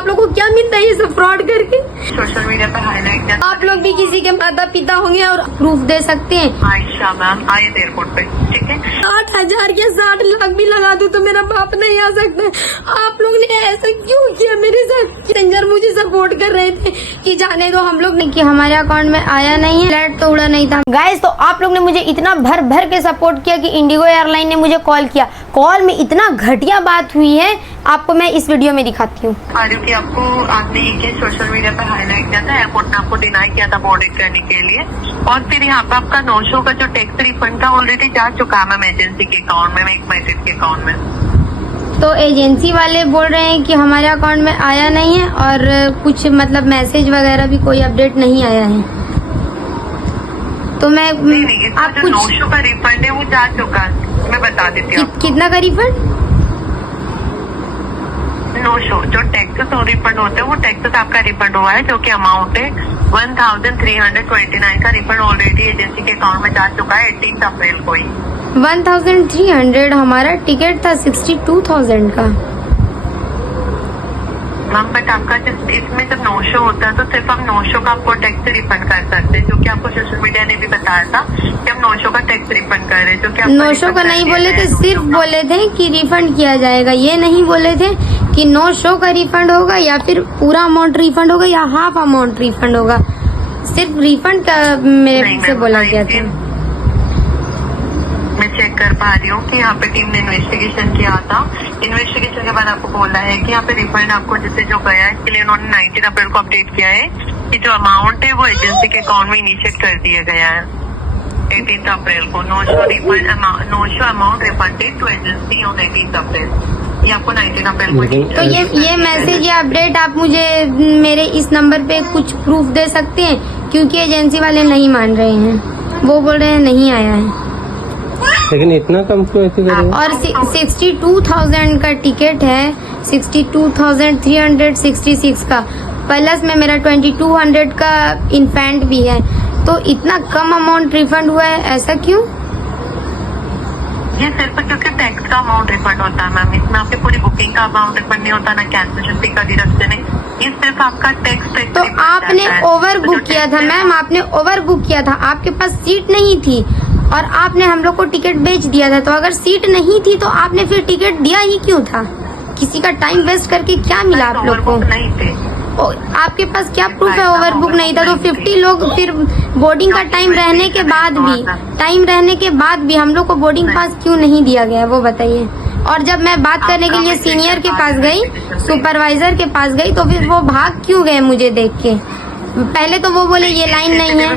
आप लोग को क्या मिलता है ये सब फ्रॉड करके? सोशल मीडिया पे हाईलाइट आप लोग भी किसी के माता पिता होंगे और प्रूफ दे सकते हैं। आयशा मैम आए एयरपोर्ट पे, ठीक है। 60,000 या 60 लाख भी लगा दूं तो मेरा बाप नहीं आ सकता। आप लोग ने ऐसा क्यों किया मेरे साथ? स्ट्रेंजर मुझे सपोर्ट कर रहे थे कि जाने दो, हम लोग नहीं, कि हमारे अकाउंट में आया नहीं है, फ्लैट तो उड़ा नहीं था। गाइस, तो आप लोग ने मुझे इतना भर भर के सपोर्ट किया कि इंडिगो एयरलाइन ने मुझे कॉल किया। कॉल में इतना घटिया बात हुई है, आपको मैं इस वीडियो में दिखाती हूँ। कि आपको आपने ये केस सोशल मीडिया पे हाईलाइट किया था, एयरपोर्ट ने आपको डिनाई किया था बोर्डिंग करने के लिए, और फिर यहाँ पे आपका नो शो का जो टैक्स रिफंड था ऑलरेडी जा चुका है मैम एजेंसी के अकाउंट में, एक मैसेज के अकाउंट में। तो एजेंसी वाले बोल रहे हैं कि हमारे अकाउंट में आया नहीं है और कुछ मतलब मैसेज वगैरह भी कोई अपडेट नहीं आया है। तो मैं नहीं, आप जो कुछ नो शो का रिफंड है वो जा चुका है, मैं बता देती हूँ। कितना का रिफंड? नो शो जो टैक्सेस और रिफंड होते हैं वो टैक्सेस आपका रिफंड हुआ है, जो कि अमाउंट है 1329 का रिफंड ऑलरेडी एजेंसी के अकाउंट में जा चुका है 18 अप्रैल को ही। 1300, हमारा टिकट था 62,000 का। मैम बट आपका इसमें जब नो शो होता है तो सिर्फ हम नो शो का आपको टैक्स रिफंड कर सकते हैं, जो कि आपको सोशल मीडिया ने भी बताया था कि हम नो शो का टैक्स रिफंड कर रहे हैं, जो कि नो शो का नहीं बोले थे, सिर्फ बोले थे कि रिफंड किया जाएगा। ये नहीं बोले थे कि नो शो का रिफंड होगा या फिर पूरा अमाउंट रिफंड होगा या हाफ अमाउंट रिफंड होगा। सिर्फ रिफंड का मेरे से बोला गया था। मैं चेक कर पा रही हूँ कि यहाँ पे टीम ने इन्वेस्टिगेशन किया था। इन्वेस्टिगेशन के बाद आपको बोला है कि यहाँ पे रिफंड आपको जिससे जो गया है, इसके लिए उन्होंने 19 अप्रैल को अपडेट किया है कि जो अमाउंट है वो एजेंसी के अकाउंट में इनिशिएट कर दिया गया है 18 अप्रैल को। No show amount refunded to agency on 18 April. ये आपको 19 अप्रैल को। तो ये मैसेज या अपडेट आप मुझे मेरे इस नंबर पे कुछ प्रूफ दे सकते हैं? क्योंकि एजेंसी वाले नहीं मान रहे हैं, वो बोल रहे हैं नहीं आया है। लेकिन इतना कम क्यों ऐसे कर रहे हैं? और 62,000 का टिकट है, 62,366 का, प्लस में मेरा 2200 का इन्फेंट भी है। तो इतना कम अमाउंट रिफंड हुआ है, ऐसा क्यों? ये सिर्फ क्योंकि टैक्स का अमाउंट रिफंड होता है मैम, इसमें आपकी पूरी बुकिंग का अमाउंट रिफंड नहीं होता, ना कैंसिलेशन फी का डिडक्शन नहीं, ये सिर्फ आपका टैक्स। तो आपने ओवर बुक किया था मैम, आपने ओवर बुक किया था, आपके पास सीट नहीं थी और आपने हम लोग को टिकट बेच दिया था। तो अगर सीट नहीं थी तो आपने फिर टिकट दिया ही क्यों था? किसी का टाइम वेस्ट करके क्या मिला आप लोग को? नहीं थे। आपके पास क्या प्रूफ है ओवर बुक नहीं था? तो 50 लोग फिर बोर्डिंग का टाइम रहने के बाद भी हम लोग को बोर्डिंग पास क्यों नहीं दिया गया, वो बताइए। और जब मैं बात करने के लिए सीनियर के पास गई, सुपरवाइजर के पास गई, तो फिर वो भाग क्यों गए मुझे देख के? पहले तो वो बोले ये लाइन नहीं है।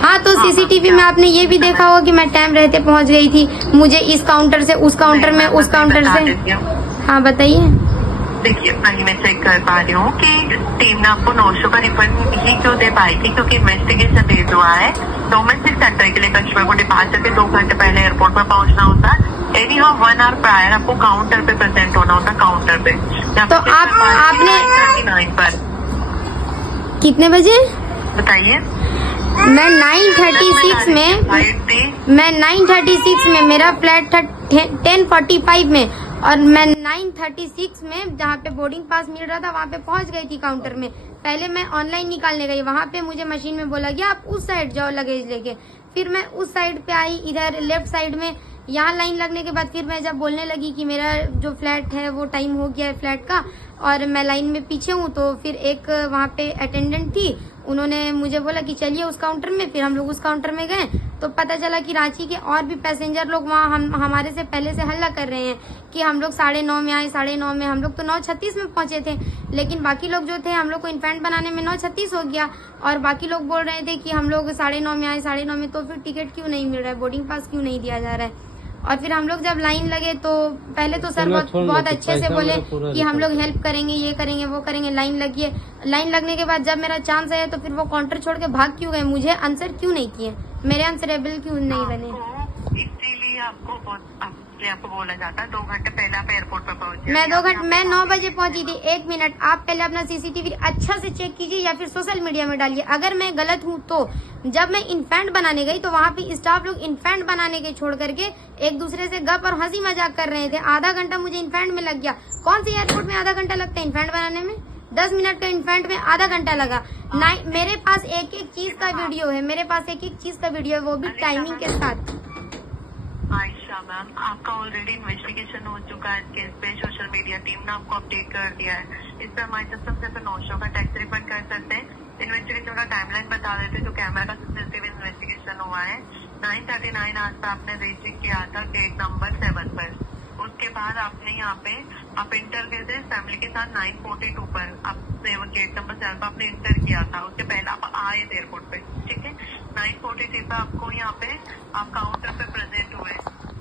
हाँ, तो सीसीटीवी में आपने ये भी देखा होगा कि मैं टाइम रहते पहुंच गई थी, मुझे इस काउंटर से उस काउंटर में, उस काउंटर से। हाँ बताइए। देखिए भाई, मैं चेक कर पा रही हूँ कि टीम ने आपको नो शो का रिफंड ही क्यों दे पाई थी, क्योंकि इन्वेस्टिगेशन तेज हुआ है। डोमेस्टिक सेंटर के लिए कस्टमर को डिपार्चर के 2 घंटे पहले एयरपोर्ट पर पहुंचना होता है। एनी हाउ 1 आवर प्रायर आपको काउंटर पे प्रेजेंट होना होता है, काउंटर पे। तो आपने 39 पर कितने बजे बताइए? मैं 9:36 में मेरा फ्लैट था 10:45 में, और मैं 9:36 में जहाँ पे बोर्डिंग पास मिल रहा था वहाँ पे पहुँच गई थी काउंटर में। पहले मैं ऑनलाइन निकालने गई, वहाँ पे मुझे मशीन में बोला गया आप उस साइड जाओ लगेज लेके। फिर मैं उस साइड पे आई, इधर लेफ्ट साइड में। यहाँ लाइन लगने के बाद फिर मैं जब बोलने लगी कि मेरा जो फ्लैट है वो टाइम हो गया है फ्लैट का और मैं लाइन में पीछे हूँ, तो फिर एक वहाँ पे अटेंडेंट थी, उन्होंने मुझे बोला कि चलिए उस काउंटर में। फिर हम लोग उस काउंटर में गए तो पता चला कि रांची के और भी पैसेंजर लोग वहाँ हमारे से पहले से हल्ला कर रहे हैं कि हम लोग 9:30 में आए, 9:30 में। हम लोग तो 9:36 में पहुंचे थे, लेकिन बाकी लोग जो थे, हम लोग को इन्फेंट बनाने में 9:36 हो गया और बाकी लोग बोल रहे थे कि हम लोग 9:30 में आए, 9:30 में। तो फिर टिकट क्यों नहीं मिल रहा है, बोर्डिंग पास क्यों नहीं दिया जा रहा है? और फिर हम लोग जब लाइन लगे तो पहले तो सर बहुत अच्छे से बोले कि हम लोग हेल्प करेंगे, ये करेंगे, वो करेंगे। लाइन लगी है, लाइन लगने के बाद जब मेरा चांस आया तो फिर वो काउंटर छोड़ के भाग क्यों गए? मुझे आंसर क्यों नहीं किए? मेरे आंसरेबल क्यों नहीं बने? इसीलिए आपको इसलिए आपको बोला जाता है 2 घंटे पहले आप एयरपोर्ट पर पहुंचे। मैं 9 बजे पहुंची थी। 1 मिनट, आप पहले अपना सीसीटीवी अच्छा से चेक कीजिए या फिर सोशल मीडिया में डालिए। अगर मैं गलत हूँ तो जब मैं इन्फेंट बनाने गई तो वहाँ पे स्टाफ लोग इन्फेंट बनाने के छोड़ करके एक दूसरे से गप और हंसी मजाक कर रहे थे। आधा घंटा मुझे इन्फेंट में लग गया। कौन सी एयरपोर्ट में आधा घंटा लगता है इन्फेंट बनाने में? 10 मिनट का इन्फेंट में आधा घंटा लगा। मेरे पास एक एक चीज का वीडियो है, मेरे पास एक एक चीज का वीडियो है, वो भी टाइमिंग के साथ। आयशा मैम, आपका ऑलरेडी इन्वेस्टिगेशन हो चुका है इस केस पे। सोशल मीडिया टीम ने आपको अपडेट कर दिया है। इस पर हमारे सिस्टम से 900 का टैक्स रिफंड कर सकते हैं। इन्वेस्टिगेशन का टाइमलाइन बता देते हैं। जो कैमरा का सीसीटीवी इन्वेस्टिगेशन हुआ है 9:39 आज पे आपने रजिस्टर किया था गेट नंबर 7 पर। उसके बाद आपने यहाँ पे आप इंटर गए थे फैमिली के साथ 9:42 पर। आप गेट नंबर 7 पर आपने इंटर किया था। उसके पहले आप आए थे एयरपोर्ट पे, ठीक है। 9:43 पर आपको यहाँ पे आप काउंटर पे प्रेजेंट हुए।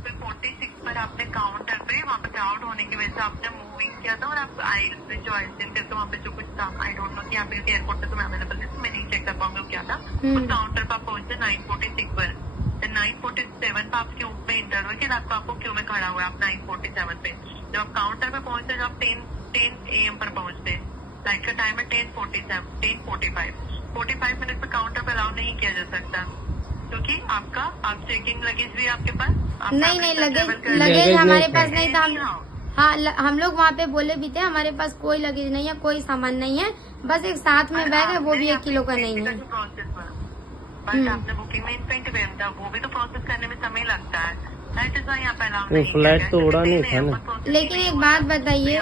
फिर 46 पर आपने काउंटर पे वहाँ पे क्राउड होने की वजह से आपने मूविंग किया था और आप जो आइसक्रीम थे तो वहाँ पे जो कुछ था आई डोंट नो कि यहाँ पे एयरपोर्ट पे तुम्हें अवेलेबल है तो मैं नहीं चेक कर पाऊंगा क्या था। उस काउंटर पर आप पहुंचे 9:46 पर। 9:47 पर आप क्यू पे इंटर हुए कि रात को आपको क्यू में खड़ा हुआ आप 9:47 पे। जब आप काउंटर पे पहुंचे जब आप 10 AM पर पहुंचते, फ्लाइट का टाइम है 10:45 मिनट पे काउंटर पे अलाउ नहीं किया जा सकता क्योंकि आपका आप चेकिंग लगेज भी आपके पास नहीं लगेज हमारे पास नहीं था। हाँ हम लोग वहाँ पे बोले भी थे हमारे पास कोई लगेज नहीं है, कोई सामान नहीं है, बस एक साथ में बैग है वो भी 1 किलो का नहीं है। बट आपने बुकिंग में इन्फेंट वेम था वो भी तो प्रोसेस करने में समय लगता है। यहाँ पे अलाउ नहीं फ्लैट तो उड़ा नहीं था ना। लेकिन एक बात बताइए,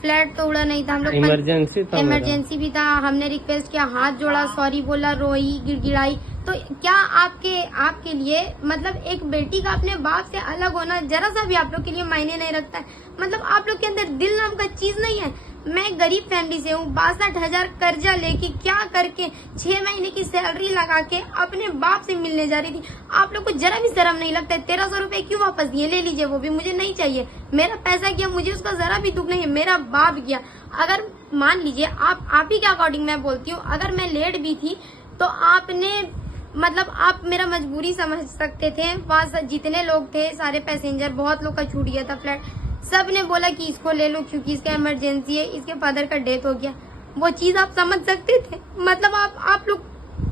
फ्लैट तो उड़ा नहीं था, हम लोग इमरजेंसी भी था। हमने रिक्वेस्ट किया, हाथ जोड़ा, सॉरी बोला, रोई गिड़गिड़ाई। तो क्या आपके लिए मतलब एक बेटी का अपने बाप से अलग होना जरा सा भी आप लोग के लिए मायने नहीं रखता है? मतलब आप लोग के अंदर दिल नाम का चीज नहीं है। मैं गरीब फैमिली से हूँ, 62,000 कर्जा लेके क्या करके 6 महीने की सैलरी लगा के अपने बाप से मिलने जा रही थी। आप लोग को जरा भी शर्म नहीं लगता है? 1300 रुपए क्यों वापस दिए? ले लीजिए, वो भी मुझे नहीं चाहिए। मेरा पैसा गया, मुझे उसका जरा भी दुख नहीं है। मेरा बाप गया। अगर मान लीजिए आप ही के अकॉर्डिंग मैं बोलती हूँ, अगर मैं लेट भी थी तो आपने मतलब आप मेरा मजबूरी समझ सकते थे। वहाँ जितने लोग थे सारे पैसेंजर, बहुत लोग का छूट गया था फ्लाइट, सब ने बोला कि इसको ले लो क्योंकि इसका इमरजेंसी है, इसके फादर का डेथ हो गया। वो चीज आप समझ सकते थे? मतलब आप लोग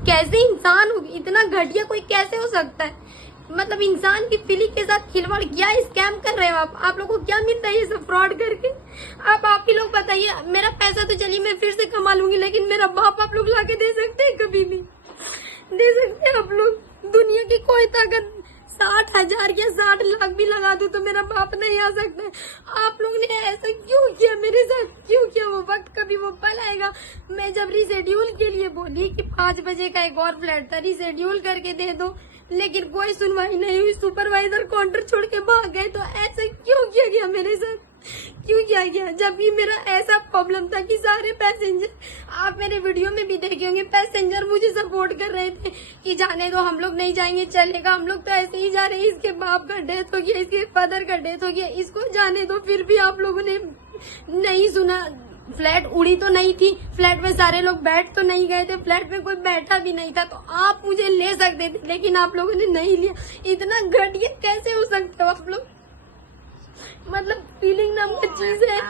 कैसे इंसान हो? इतना घटिया कोई कैसे हो सकता है? मतलब इंसान की फीलिंग के साथ खिलवाड़, क्या स्कैम कर रहे हो आप लोगों को क्या मिलता है ये सब फ्रॉड करके? आप ही लोग बताइए। मेरा पैसा तो चलिए मैं फिर से कमा लूंगी, लेकिन मेरा बाप आप लोग लाके दे सकते हैं? कभी भी दे सकते हैं आप लोग? दुनिया की कोई ताकत 60,000 या 60 लाख भी लगा दूं तो मेरा बाप नहीं आ सकता है। आप लोग ने ऐसा क्यों किया मेरे साथ? क्यों किया? वो वक्त कभी वो पल आएगा। मैं जब रिशेड्यूल के लिए बोली कि 5 बजे का एक और फ्लाइट था, रिशेड्यूल करके दे दो, लेकिन कोई सुनवाई नहीं हुई। सुपरवाइजर काउंटर छोड़ के भाग गए। तो ऐसा क्यों किया गया मेरे साथ? क्यों किया गया? जब भी मेरा ऐसा प्रॉब्लम था कि सारे पैसेंजर, आप मेरे वीडियो में भी देखे होंगे, पैसेंजर मुझे सपोर्ट कर रहे थे कि जाने दो, हम लोग नहीं जाएंगे, चलेगा, हम लोग तो ऐसे ही जा रहे हैं, इसके बाप का डेथ हो गया, इसके फादर का डेथ हो गया, इसको जाने दो। फिर भी आप लोगों ने नहीं सुना। फ्लैट उड़ी तो नहीं थी, फ्लैट में सारे लोग बैठ तो नहीं गए थे, फ्लैट में कोई बैठा भी नहीं था, तो आप मुझे ले सकते थे, लेकिन आप लोगों ने नहीं लिया। इतना घटिया कैसे हो सकते हो आप लोग? मतलब फीलिंग नाम की चीज है।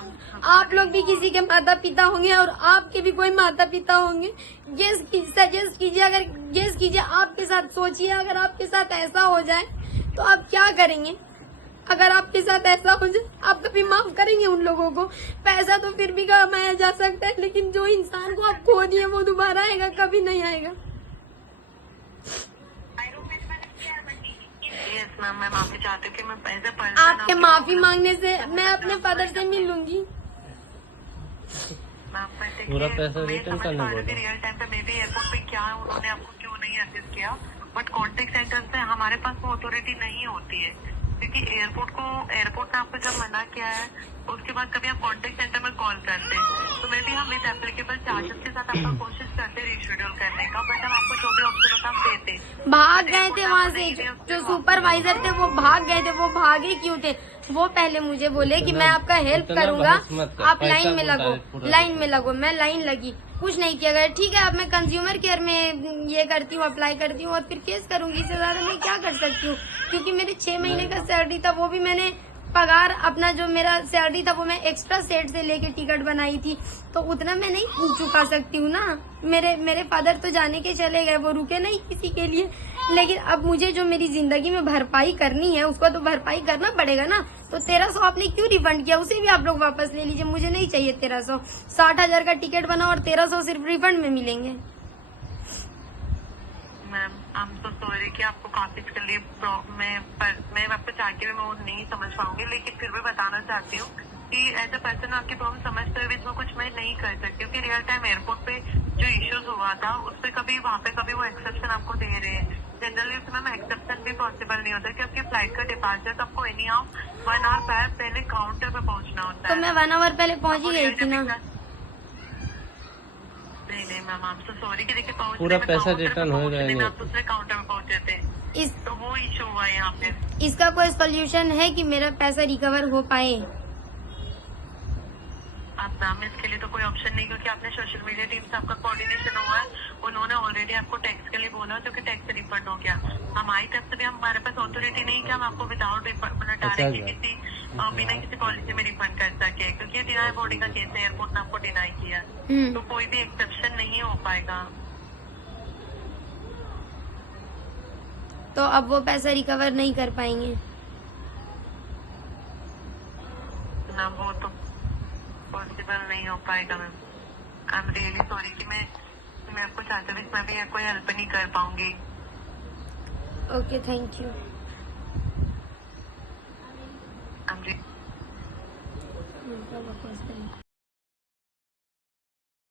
आप लोग भी किसी के माता पिता होंगे और आपके भी कोई माता पिता होंगे। सजेस्ट कीजिए, अगर गेस कीजिए, आपके साथ सोचिए, अगर आपके साथ ऐसा हो जाए तो आप क्या करेंगे? अगर आपके साथ ऐसा हो जाए, आप कभी माफ करेंगे उन लोगों को? पैसा तो फिर भी कमाया जा सकता है, लेकिन जो इंसान को आप खो दिए वो दोबारा आएगा? कभी नहीं आएगा। मैम, मैं माफी चाहती हूँ कि मैं पैसे आपके माफी मांगने से मैं अपने फादर से मिल लूंगी। पूरा पैसा रिटर्न करना पड़ेगा। रियल टाइम पे मे बी एयरपोर्ट पे क्या उन्होंने आपको क्यों नहीं असिस्ट किया, बट कॉन्टेक्ट सेंटर से हमारे पास वो अथॉरिटी नहीं होती है, क्योंकि एयरपोर्ट ने आपको जब मना किया है उसके बाद कभी आप कॉन्टेक्ट सेंटर में कॉल करते हैं तो मे बी हम विद एप्लीकेबल चार्जेस के साथ आपका कोशिश करते रिशेड्यूल करने का, बट हम आपको जो भी ऑप्शन होता हम देते। भाग गए थे वहाँ से, जो सुपरवाइजर थे वो भाग गए थे। वो भागे क्यों थे? वो पहले मुझे बोले कि मैं आपका हेल्प करूंगा, आप लाइन में लगो, लाइन में लगो। मैं लाइन लगी, कुछ नहीं किया गया। ठीक है, अब मैं कंज्यूमर केयर में ये करती हूँ, अप्लाई करती हूँ और फिर केस करूंगी। इससे ज्यादा मैं क्या कर सकती हूँ, क्योंकि मेरे 6 महीने का सैलरी था, वो भी मैंने पगार अपना जो मेरा सैलरी था वो मैं एक्स्ट्रा सेट से लेके टिकट बनाई थी, तो उतना मैं नहीं चुका सकती हूँ ना। मेरे फादर तो जाने के चले गए, वो रुके नहीं किसी के लिए, लेकिन अब मुझे जो मेरी जिंदगी में भरपाई करनी है उसको तो भरपाई करना पड़ेगा ना। तो 1300 आपने क्यों रिफंड किया, उसे भी आप लोग वापस ले लीजिए, मुझे नहीं चाहिए 1300। 60,000 का टिकट बना और 1300 सिर्फ रिफंड में मिलेंगे। Ma'am I am so sorry कि आपको काफी इसके लिए मैं आपको चाह के भी मैं वो नहीं समझ पाऊंगी, लेकिन फिर भी बताना चाहती हूँ कि एज अ पर्सन आपकी प्रॉब्लम समझते हुए इसमें कुछ मैं नहीं कर सकती, क्योंकि रियल टाइम एयरपोर्ट पे जो इश्यूज हुआ था उस पर कभी वहाँ पे कभी वो एक्सेप्शन आपको दे रहे हैं। जनरली उसमें मैम एक्सेप्शन भी पॉसिबल नहीं होता, क्योंकि फ्लाइट का डिपार्चर तो आपको एनी हाउ 1 आवर पहले काउंटर पे पहुंचना होता तो है। मैं 1 आवर पहले पहुंच ही गई थी ना। नहीं ma'am I am so sorry कि देखिए पहुंचने पूरा में पैसा काउंटर पे रिटर्न हो पहुंचने में जाएगा। आप दूसरे काउंटर में पहुंचे थे, इस तो वो इशू हुआ है यहाँ पे। इसका कोई सोल्यूशन है कि मेरा पैसा रिकवर हो पाए? आप मैम इसके लिए तो कोई ऑप्शन नहीं, क्योंकि आपने सोशल मीडिया टीम से आपका कोऑर्डिनेशन हुआ है, उन्होंने ऑलरेडी आपको टैक्स के लिए बोला, जो कि टैक्स रिफंड हो गया। हमारी तरफ से भी हमारे पास ऑथोरिटी नहीं कि हम आपको विदाउट रिफंड डायरेक्टली किसी बिना किसी पॉलिसी में रिफंड कर सके, क्योंकि डिनाई बोर्डिंग का केस है, एयरपोर्ट ने आपको डिनाई किया, तो कोई भी एक्सेप्शन नहीं हो पाएगा। तो अब वो पैसा रिकवर नहीं कर पाएंगे? ना वो तो पॉसिबल नहीं हो पाएगा ma'am. I am really sorry कि मैं आपको चाहते हुए इसमें भी कोई हेल्प नहीं कर पाऊंगी। Okay, thank you. I am